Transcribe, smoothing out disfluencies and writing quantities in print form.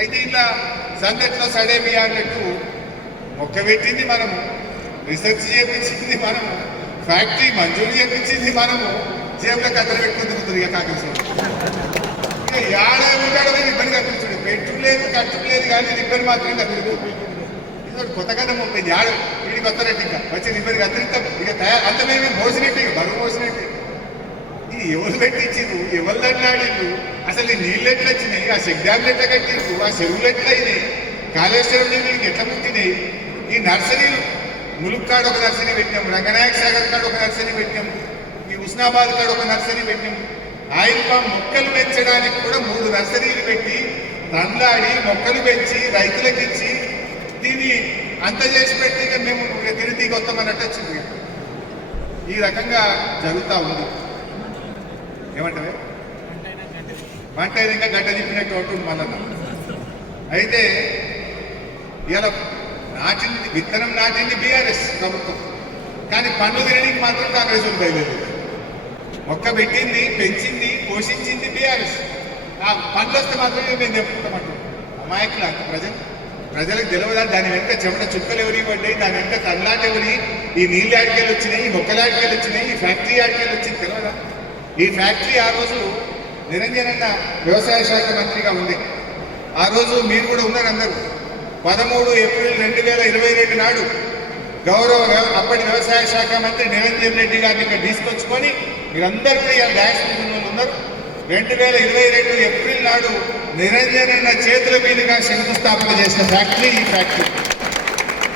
అయితే ఇలా సందట్లో సడేమి అన్నట్టు మొక్క పెట్టింది మనము, రీసెర్చ్ చేయించింది మనము, ఫ్యాక్టరీ మంజూరు చేయించింది మనము, జేబులో కథలు పెట్టుకుని తిరుగుతుంది ఇక కాంగ్రెస్ ఇక ఏడా ఉంటాడో రిబ్బన్ కనిపించాడు. పెట్టుడు లేదు ఖర్చు లేదు కానీ రిబ్బన్ మాత్రం కనిపిస్తుంది. ఇది కొత్తగా ముప్పైంది ఆడు వీడి కొత్త రెట్టి ఇంకా వచ్చి రిబ్బన్ కత్తిరిస్తాం ఇక తయారు అంత మేము మోసినట్టు ఇక బరువు మోసినట్టు. ఇది ఎవరు పెట్టించిండ్రు, ఎవరు అన్నాడిండ్రు, అసలు ఈ నీళ్ళు ఎట్లా వచ్చినాయి, ఆ చెక్ డ్యామ్లు ఎట్లా కట్టిండ్రు, ఆ చెరువులు ఎట్లా అయినాయి, కాళేశ్వరం నీళ్ళు ఎట్లా ముట్టినాయి, ఈ నర్సరీలు ములుక్కాడ ఒక నర్సరీ పెట్టినాం, రంగనాయక సాగర్ కాడ ఒక నర్సరీ పెట్టినాం, ఈ హుస్నాబాద్ కాడ ఒక నర్సరీ పెట్టినాం. ఆయిల్ పామ్ మొక్కలు పెంచడానికి కూడా 3 నర్సరీలు పెట్టి తండ్లాడి మొక్కలు పెంచి రైతులకు ఇచ్చి దీన్ని అంత చేసి పెట్టి మేము తిరిగి వస్తామన్నట్టు వచ్చింది. ఈ రకంగా జరుగుతూ ఉంది. ఏమంటావే వంట ఇంకా గడ్డ తిప్పినట్టు ఉంటుంది మళ్ళా. అయితే ఇలా నాటింది విత్తనం నాటింది బీఆర్ఎస్ ప్రభుత్వం, కానీ పన్ను తినడానికి మాత్రం కాంగ్రెస్ బయలుదేరి. మొక్క పెట్టింది, పెంచింది, పోషించింది బీఆర్ఎస్. ఆ పనులు వస్తే మాత్రమే మేము చెప్పుకుంటామంటాం. అమాయకులు అంత ప్రజలకు తెలియదా దాని వెంట చెమట చుక్కలు ఎవరి పడ్డాయి, దాని వెంట తల్లాట ఎవరి, ఈ నీళ్ళు ఆడికెళ్ళి వచ్చినాయి, ఈ మొక్కల ఆడికెళ్ళి వచ్చినాయి, ఈ ఫ్యాక్టరీ ఆడికెళ్ళి వచ్చింది తెలియదా. ఈ ఫ్యాక్టరీ ఆ రోజు నిరంజనన్న వ్యవసాయ శాఖ మంత్రిగా ఉంది. ఆ రోజు మీరు కూడా ఉన్నారు అందరూ. 13 ఏప్రిల్ 2022 నాడు అప్పటి వ్యవసాయ శాఖ మంత్రి నిరంజన్ రెడ్డి గారిని ఇక్కడ తీసుకొచ్చుకొని మీరందరూ కూడా ఇలా డాష్ ఉన్నారు. 2022 ఏప్రిల్ నాడు నిరంజన్ అన్న చేతుల మీదుగా శంకుస్థాపన చేసిన ఫ్యాక్టరీ ఈ ఫ్యాక్టరీ.